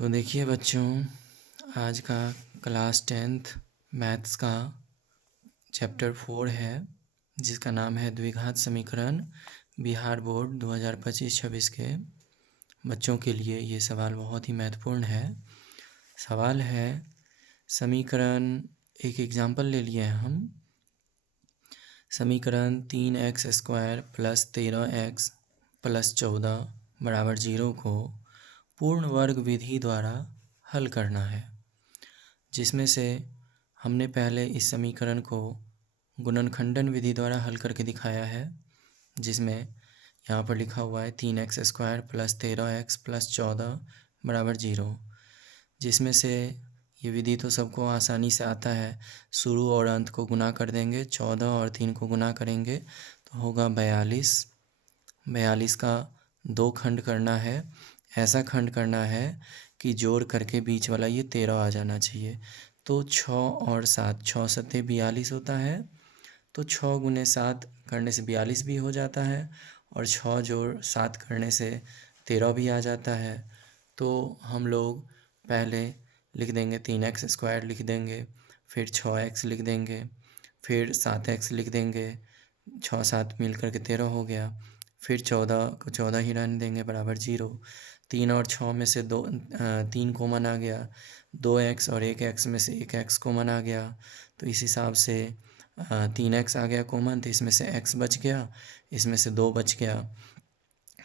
तो देखिए बच्चों, आज का क्लास 10th मैथ्स का चैप्टर 4 है, जिसका नाम है द्विघात समीकरण। बिहार बोर्ड 2025-26 के बच्चों के लिए ये सवाल बहुत ही महत्वपूर्ण है। सवाल है समीकरण, एक एग्जाम्पल ले लिए हैं हम। समीकरण 3x² + 13x + 14 बराबर 0 को पूर्ण वर्ग विधि द्वारा हल करना है, जिसमें से हमने पहले इस समीकरण को गुणनखंडन विधि द्वारा हल करके दिखाया है, जिसमें यहाँ पर लिखा हुआ है 3x² + 13x + 14 बराबर 0, जिसमें से ये विधि तो सबको आसानी से आता है। शुरू और अंत को गुना कर देंगे, 14 और 3 को गुना करेंगे तो होगा 42। 42 का 2 खंड करना है, ऐसा खंड करना है कि जोड़ करके बीच वाला ये 13 आ जाना चाहिए। तो 6 और 7, 6 सत्ते 42 होता है, तो 6 गुने 7 करने से 42 भी हो जाता है, और 6 जोड़ 7 करने से 13 भी आ जाता है। तो हम लोग पहले लिख देंगे 3x² लिख देंगे, फिर 6x लिख देंगे, फिर 7x लिख देंगे, 6 7 मिल करके 13 हो गया। फिर 14 को 14 ही रहने देंगे बराबर 0। 3 और 6 में से 3 कॉमन आ गया, 2x और 1x में से 1x कॉमन आ गया, तो इस हिसाब से 3x आ गया कॉमन, तो इसमें से x बच गया, इसमें से 2 बच गया।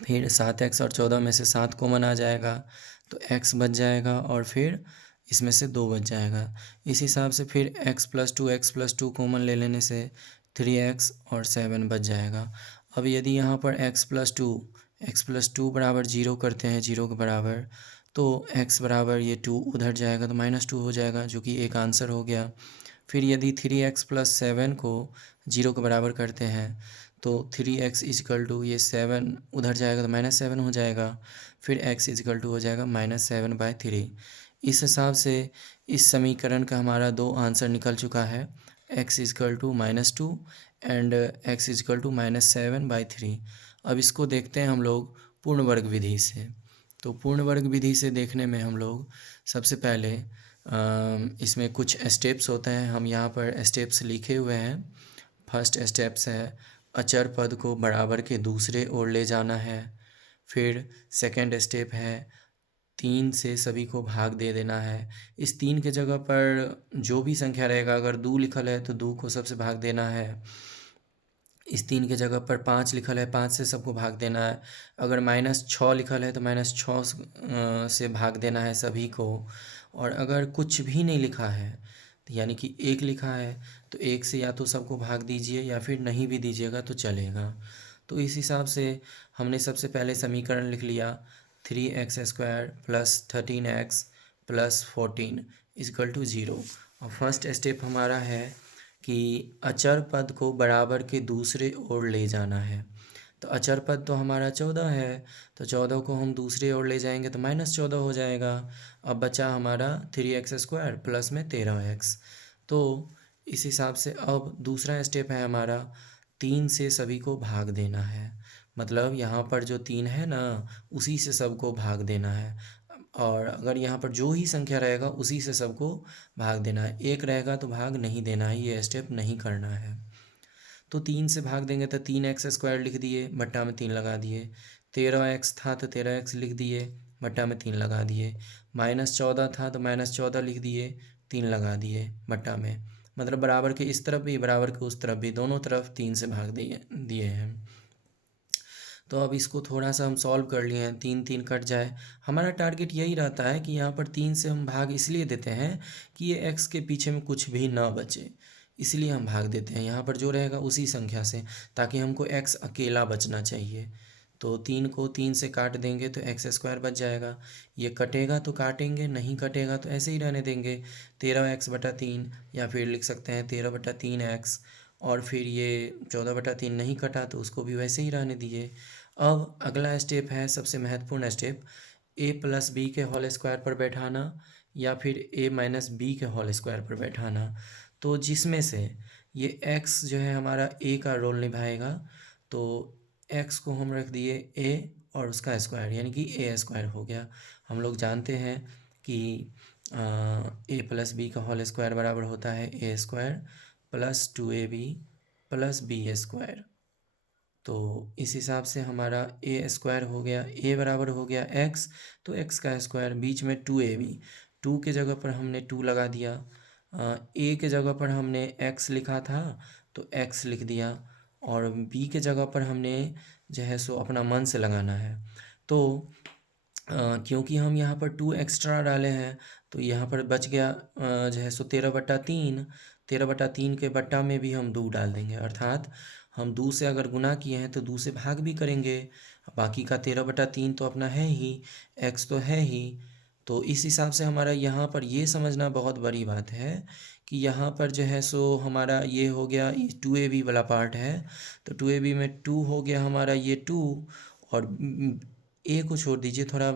फिर 7x और 14 में से 7 कॉमन आ जाएगा, तो x बच जाएगा, और फिर इसमें से 2 बच जाएगा। इस हिसाब से फिर x + 2 कॉमन ले लेने से 3x और 7 बच जाएगा। अब यदि यहाँ पर x + 2 बराबर 0 करते हैं, 0 के बराबर, तो x बराबर ये 2 उधर जाएगा तो -2 हो जाएगा, जो कि एक आंसर हो गया। फिर यदि 3x + 7 को 0 के बराबर करते हैं, तो 3x = ये 7 उधर जाएगा तो -7 हो जाएगा, फिर x = हो जाएगा -7/3। इस हिसाब से इस समीकरण का हमारा 2 आंसर निकल चुका है, x = -2 एंड x = -7/3। अब इसको देखते हैं हम लोग पूर्ण वर्ग विधि से। तो पूर्ण वर्ग विधि से देखने में हम लोग सबसे पहले इसमें कुछ स्टेप्स होते हैं, हम यहाँ पर स्टेप्स लिखे हुए हैं। फर्स्ट स्टेप्स है अचर पद को बराबर के दूसरे ओर ले जाना है। फिर सेकंड स्टेप है 3 से सभी को भाग दे देना है। इस 3 के जगह पर जो भी संख्या रहेगा, अगर 2 लिखल है तो 2 को सबसे भाग देना है। इस 3 के जगह पर 5 लिखल है, 5 से सबको भाग देना है। अगर -6 लिखल है तो -6 से भाग देना है सभी को। और अगर कुछ भी नहीं लिखा है, तो यानी कि 1 लिखा है, तो 1 से या तो सबको भाग दीजिए या फिर नहीं भी दीजिएगा तो चलेगा। तो इस हिसाब से हमने सबसे पहले समीकरण लिख लिया 3x² + 13x + 14 = 0। और फर्स्ट स्टेप हमारा है कि अचर पद को बराबर के दूसरे ओर ले जाना है। तो अचर पद तो हमारा 14 है, तो 14 को हम दूसरे ओर ले जाएंगे तो -14 हो जाएगा। अब बचा हमारा 3x² प्लस में 13x। तो इस हिसाब से अब दूसरा स्टेप है हमारा 3 से सभी को भाग देना है। मतलब यहाँ पर जो 3 है ना, उसी से सबको भाग देना है, और अगर यहाँ पर जो ही संख्या रहेगा उसी से सबको भाग देना है। 1 रहेगा तो भाग नहीं देना है, ये स्टेप नहीं करना है। तो 3 से भाग देंगे तो 3x² लिख दिए, बट्टा में 3 लगा दिए। 13x था तो 13x लिख दिए, बट्टा में 3 लगा दिए। -14 था तो -14 लिख दिए, 3 लगा दिए बट्टा में। मतलब बराबर के इस तरफ भी बराबर के उस तरफ भी, दोनों तरफ 3 से भाग दिए हैं। तो अब इसको थोड़ा सा हम सॉल्व कर लिए हैं, 3 3 कट जाए। हमारा टारगेट यही रहता है कि यहाँ पर 3 से हम भाग इसलिए देते हैं कि ये x के पीछे में कुछ भी ना बचे, इसलिए हम भाग देते हैं यहाँ पर जो रहेगा उसी संख्या से, ताकि हमको x अकेला बचना चाहिए। तो 3 को 3 से काट देंगे तो x² बच जाएगा। ये कटेगा तो काटेंगे, नहीं कटेगा तो ऐसे ही रहने देंगे। 13x/3, या फिर लिख सकते हैं 13/3x। और फिर ये 14/3 नहीं कटा तो उसको भी वैसे ही रहने दिए। अब अगला स्टेप है सबसे महत्वपूर्ण स्टेप, a + b के होल स्क्वायर पर बैठाना, या फिर a - b के होल स्क्वायर पर बैठाना। तो जिसमें से ये x जो है हमारा a का रोल निभाएगा, तो x को हम रख दिए a और उसका स्क्वायर, यानी कि a² हो गया। हम लोग जानते हैं कि ए प्लस बी का होल स्क्वायर बराबर होता है A square plus 2ab plus B square. तो इस हिसाब से हमारा ए स्क्वायर हो गया, ए बराबर हो गया एक्स, तो एक्स का स्क्वायर, बीच में 2ab, 2 के जगह पर हमने 2 लगा दिया, ए के जगह पर हमने एक्स लिखा था तो एक्स लिख दिया, और बी के जगह पर हमने जो है सो अपना मन से लगाना है। तो क्योंकि हम यहाँ पर 2 एक्स्ट्रा डाले हैं तो यहाँ पर बच गया जो है सो 13/3, 13/3 के बट्टा में भी हम 2 डाल देंगे, अर्थात हम 2 से अगर गुना किए हैं तो 2 से भाग भी करेंगे, बाकी का 13/3 तो अपना है ही, एक्स तो है ही। तो इस हिसाब से हमारा यहाँ पर ये समझना बहुत बड़ी बात है कि यहाँ पर जो है सो हमारा ये हो गया, ये 2ab वाला पार्ट है, तो 2ab में 2 हो गया हमारा ये 2, और ए को छोड़ दीजिए थोड़ा,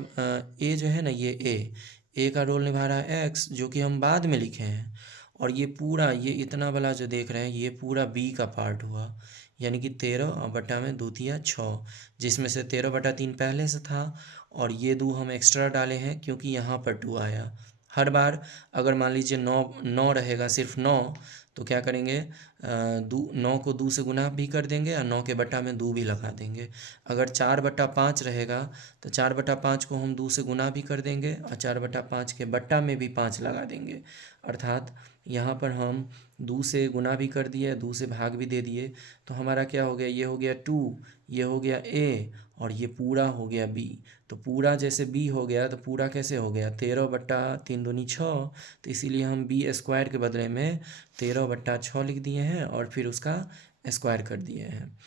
ए जो है ना ये ए का रोल निभा रहा है एक्स, जो कि हम बाद में लिखे हैं, और ये पूरा ये इतना वाला जो देख रहे हैं ये पूरा बी का पार्ट हुआ, यानी कि 13 और बट्टा में 2 तिया 6, जिसमें से 13/3 पहले से था, और ये 2 हम एक्स्ट्रा डाले हैं क्योंकि यहाँ पर 2 आया। हर बार अगर मान लीजिए 9 रहेगा, सिर्फ 9, तो क्या करेंगे, 9 को 2 से गुना भी कर देंगे और 9 के बट्टा में 2 भी लगा देंगे। अगर 4/5 रहेगा तो 4/5 को हम 2 से गुना भी कर देंगे और 4/5 के बट्टा में भी 5 लगा देंगे, अर्थात यहाँ पर हम 2 से गुना भी कर दिए, 2 से भाग भी दे दिए, तो हमारा क्या हो गया, ये हो गया 2, ये हो गया ए, और ये पूरा हो गया बी। तो पूरा जैसे बी हो गया तो पूरा कैसे हो गया, 13/3 दूनी 6, तो इसीलिए हम बी स्क्वायर के बदले में 13/6 लिख दिए हैं और फिर उसका स्क्वायर कर दिए हैं।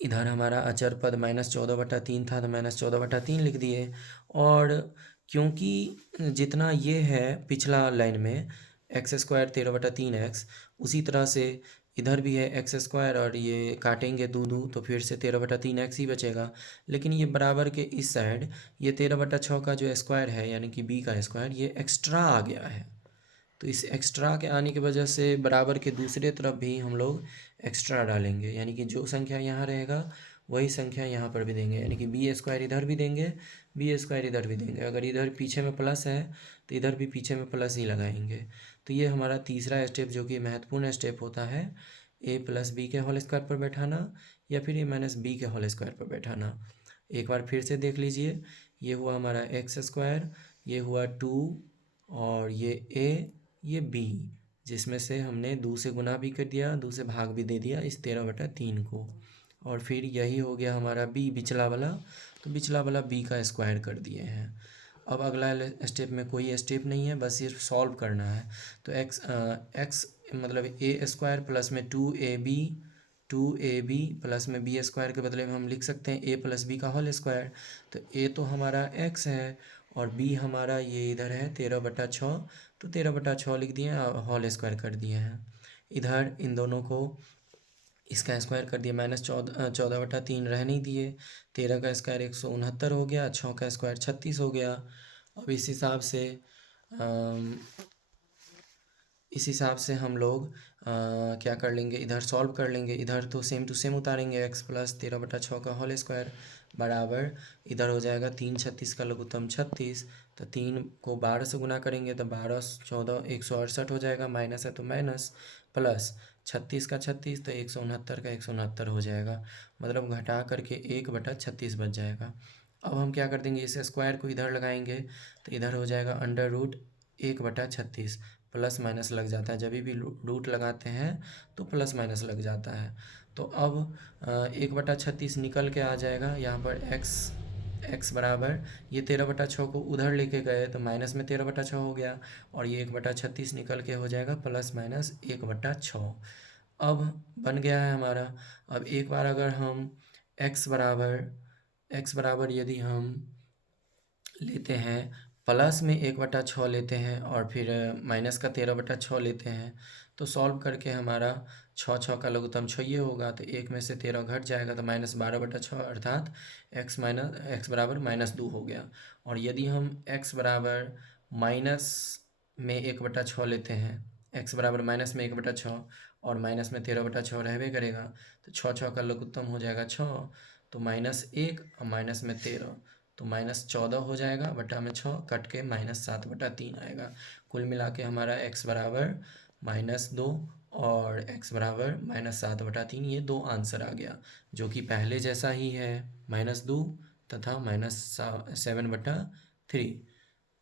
इधर हमारा अचर पद -14/3 था तो -14/3 लिख दिए, और क्योंकि जितना ये है पिछला लाइन में एक्स स्क्वायर 13/3 एक्स, उसी तरह से इधर भी है एक्स स्क्वायर, और ये काटेंगे 2 तो फिर से 13/3 एक्स ही बचेगा, लेकिन ये बराबर के इस साइड ये 13/6 का जो स्क्वायर है यानी कि बी का स्क्वायर ये एक्स्ट्रा आ गया है, तो इस एक्स्ट्रा के आने की वजह से बराबर के दूसरे तरफ भी हम लोग एक्स्ट्रा डालेंगे, यानी कि जो संख्या यहाँ रहेगा वही संख्या यहाँ पर भी देंगे, यानी कि बी स्क्वायर इधर भी देंगे, बी स्क्वायर इधर भी देंगे, अगर इधर पीछे में प्लस है तो इधर भी पीछे में प्लस ही लगाएंगे। तो ये हमारा तीसरा स्टेप जो कि महत्वपूर्ण स्टेप होता है, ए प्लस बी के होल स्क्वायर पर बैठाना या फिर ए माइनस बी के होल स्क्वायर पर बैठाना। एक बार फिर से देख लीजिए, ये हुआ हमारा एक्स स्क्वायर, ये हुआ 2, और ये ए, ये बी, जिसमें से हमने 2 से गुना भी कर दिया, 2 से भाग भी दे दिया इस 13/3 को, और फिर यही हो गया हमारा बी बिचला वाला, तो बिचला वाला बी का स्क्वायर कर दिए हैं। अब अगला स्टेप में कोई स्टेप नहीं है, बस सिर्फ सॉल्व करना है। तो एक्स मतलब ए स्क्वायर प्लस में 2ab प्लस में बी स्क्वायर के बदले में हम लिख सकते हैं ए प्लस बी का होल स्क्वायर। तो ए तो हमारा एक्स है और बी हमारा ये इधर है 13/6, तो 13/6 लिख दिए और होल स्क्वायर कर दिए हैं। इधर इन दोनों को इसका स्क्वायर कर दिया, -14/3 रह नहीं दिए, 13 का स्क्वायर 169 हो गया, 6 का स्क्वायर 36 हो गया। अब इस हिसाब से हम लोग क्या कर लेंगे, इधर सॉल्व कर लेंगे, इधर तो सेम टू सेम उतारेंगे, एक्स प्लस 13/6 का होल स्क्वायर बराबर इधर हो जाएगा 3 36 का लघुत्तम 36, तो 3 को 12 से गुना करेंगे तो 12 14 168 हो जाएगा, माइनस है तो माइनस, प्लस 36 का 36 तो 169 का 169 हो जाएगा, मतलब घटा करके 1/36 बच जाएगा। अब हम क्या कर देंगे, इस स्क्वायर को इधर लगाएंगे तो इधर हो जाएगा √1/36, प्लस माइनस लग जाता है, जब भी रूट लगाते हैं तो प्लस माइनस लग जाता है। तो अब 1/36 निकल के आ जाएगा, यहाँ पर एक्स बराबर ये 13/6 को उधर लेके गए तो माइनस में 13/6 हो गया, और ये 1/36 निकल के हो जाएगा प्लस माइनस 1/6। अब बन गया है हमारा। अब एक बार अगर हम एक्स बराबर यदि हम लेते हैं, प्लस में 1/6 लेते हैं और फिर माइनस का 13/6 लेते हैं, तो सॉल्व करके हमारा 6 का लघुत्तम 6 ही होगा, तो 1 में से 13 घट जाएगा तो -12/6, अर्थात एक्स बराबर -2 हो गया। और यदि हम एक्स बराबर माइनस में 1/6 लेते हैं, एक्स बराबर माइनस में 1/6 और माइनस में 13/6 रहबे करेगा, तो 6 का लघुत्तम हो जाएगा 6, तो -1 और माइनस में 13, तो -14 हो जाएगा बटा में 6 कट के -7/3 आएगा। कुल मिला के हमारा x बराबर -2 और x बराबर -7/3, ये 2 आंसर आ गया जो कि पहले जैसा ही है, -2 तथा -7/3।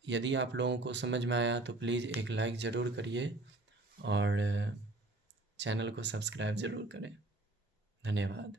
यदि आप लोगों को समझ में आया तो प्लीज़ एक लाइक ज़रूर करिए और चैनल को सब्सक्राइब ज़रूर करें। धन्यवाद।